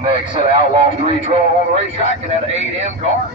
Next set of Outlaw Street rolling on the racetrack in that 8M car.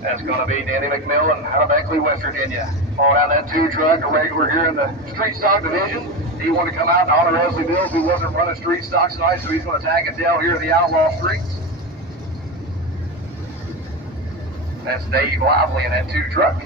That's going to be Danny McMillan out of Beckley, West Virginia. All down that 2 truck, a regular here in the street stock division. He wanted to come out and honor Eslie Bills, who wasn't running street stocks tonight, so he's going to tag a tail here in the Outlaw Streets. That's Dave Lively in that 2 truck.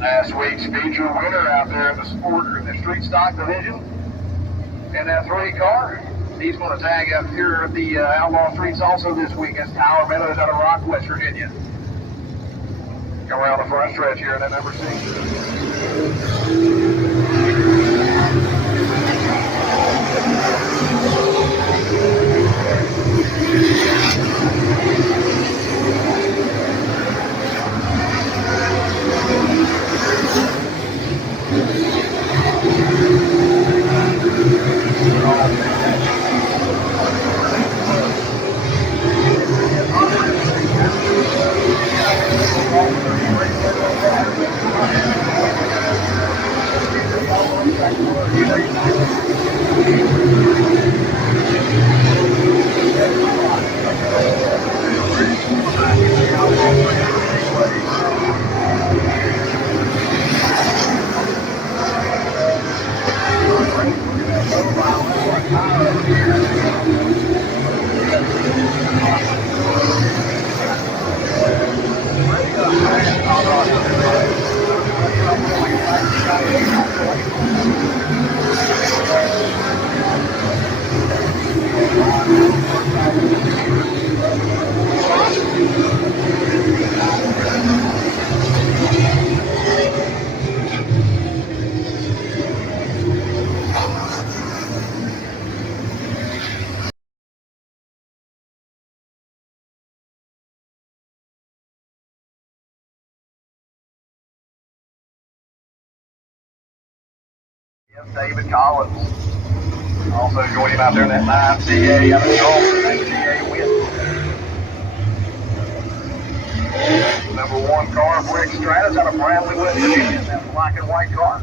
Last week's feature winner out there in the street stock division in that 3 car. He's going to tag up here at the Outlaw Streets also this week. That's Tyler Meadows out of Rock, West Virginia. Come around the front stretch here in that number 6. David Collins. Also joined him out there in that 9CA out of Charleston, that CA win. Number 1 car, Rick Stratus out of Bradley, West Virginia. That black and white car.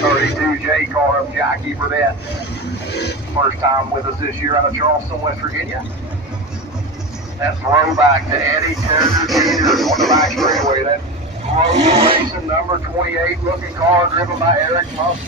32J car of Jackie Burdett. First time with us this year out of Charleston, West Virginia. That throwback to Eddie Turner Jr. on the back straightaway. That Road Racing number 28 looking car driven by Eric Musk.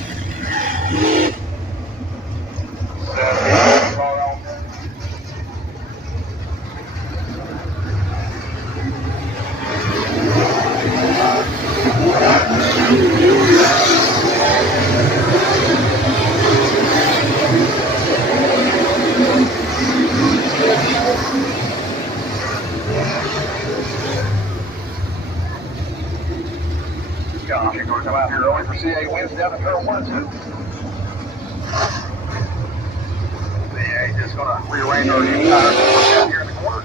Gosh, you're going to come out here early for CA wins down to turn 1 and 2. Yeah, he's just going to rearrange our new tires down here in the corner.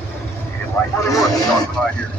You can like where they were to start tonight here.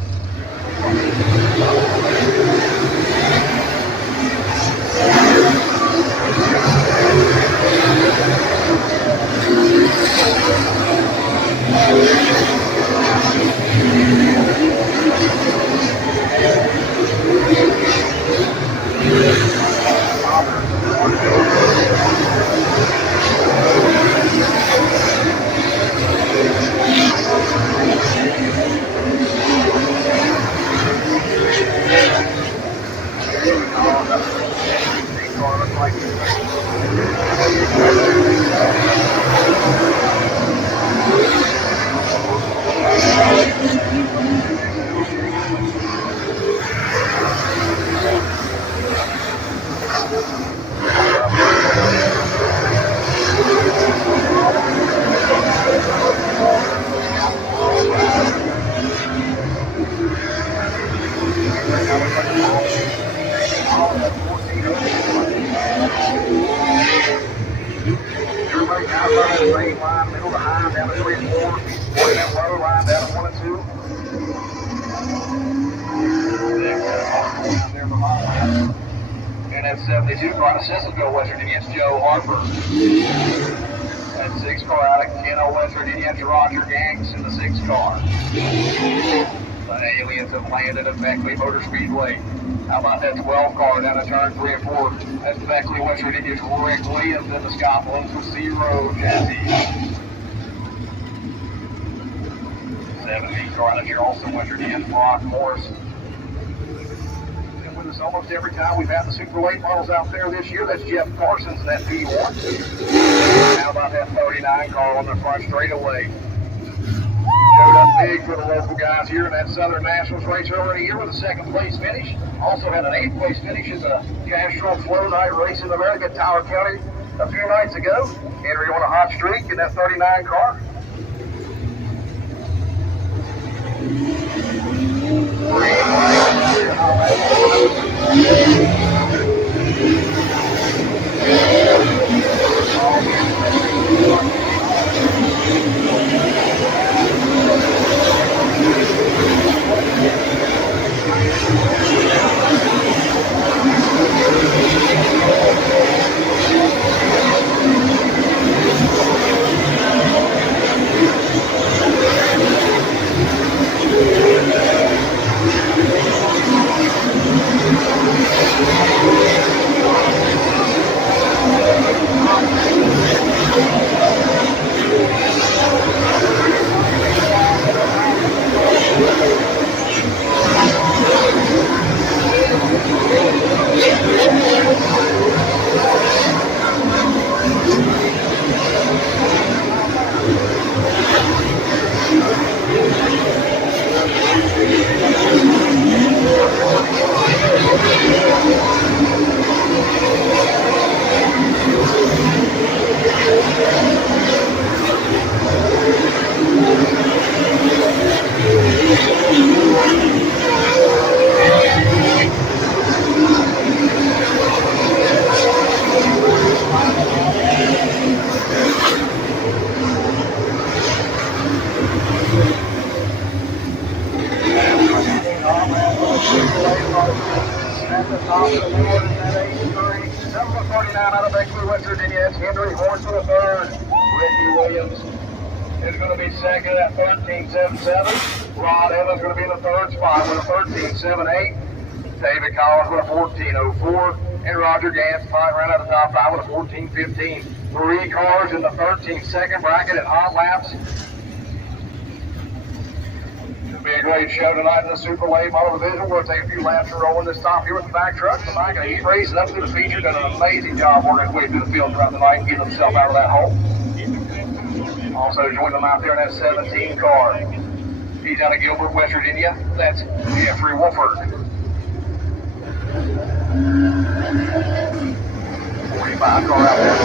Everybody out running the main line, middle to high, down to 3 and 4. Working that low line down to 1 and 2. And that 72 car out of Sissonville, West Virginia, it's Joe Harper. That 6 car out of Keno, West Virginia, it's Roger Ganks in the 6 car. The aliens have landed at Beckley Motor Speedway. How about that 12 car down at turn 3 and 4? That's Beckley, West Virginia's Rick Williams in the Scotland for Zero chassis. 17 car out of Charleston, West Virginia's Brock Morris. And with us almost every time we've had the super late models out there this year, that's Jeff Parsons in that P1. How about that 39 car on the front straightaway? Showed up big for the local guys here in that Southern Nationals race earlier in the year with a 2nd place finish. Also had an 8th place finish at the Castrol Flow Night Race in America, Tower County, a few nights ago. Henry on a hot streak in that 39 car. At the top of the board is that 83. Number 49 out of Beckley, West Virginia. It's Henry Horse for the 3rd. Ricky Williams is going to be 2nd at 13.77. Rod Evans going to be in the 3rd spot with a 13.78. David Collins with a 14.04. And Roger Gantz right out of the top 5 with a 14.15. 3 cars in the 13-second bracket at hot laps. Be a great show tonight in the super late model division. We'll take a few laps and roll in this top here with the back truck. Tonight, going to keep racing up through the feature. Done an amazing job working his way through the field throughout the night and getting himself out of that hole. Also joined them out there in that 17 car. He's out of Gilbert, West Virginia. That's Jeffrey Wolford. 45 car out there.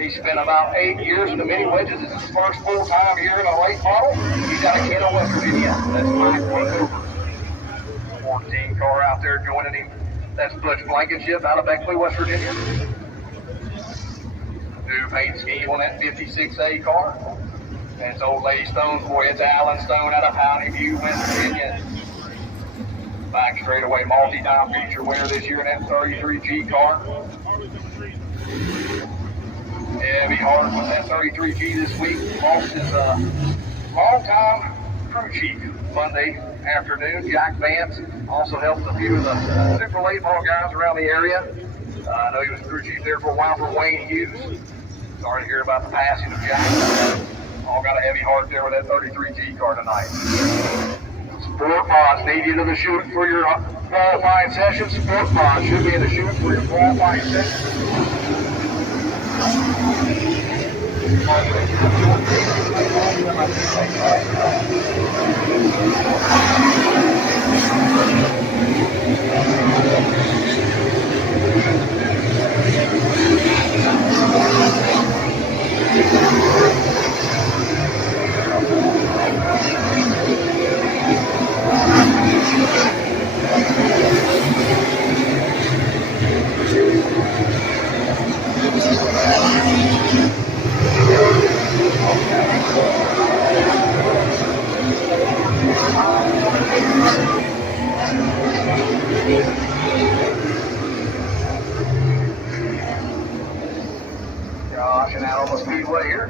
He spent about 8 years in the mini wedges. It's his first full-time year in a late model. He's out of Kenner, West Virginia. That's Mike Over. 14 car out there joining him. That's Butch Blankenship out of Beckley, West Virginia. New paint scheme on that 56A car. That's old Lady Stone's boy. It's Alan Stone out of Powney View, West Virginia. Back straightaway multi-time feature winner this year in that 33G car. Heavy hard with that 33G this week. Lost his long-time crew chief Monday afternoon. Jack Vance also helped a few of the super late model guys around the area. I know he was crew chief there for a while for Wayne Hughes. Sorry to hear about the passing of Jack. All got a heavy heart there with that 33G car tonight. Sport mods need you to the chute for your qualifying session. Sport mods should be in the chute for your qualifying session. Gosh, and out on the Speedway here.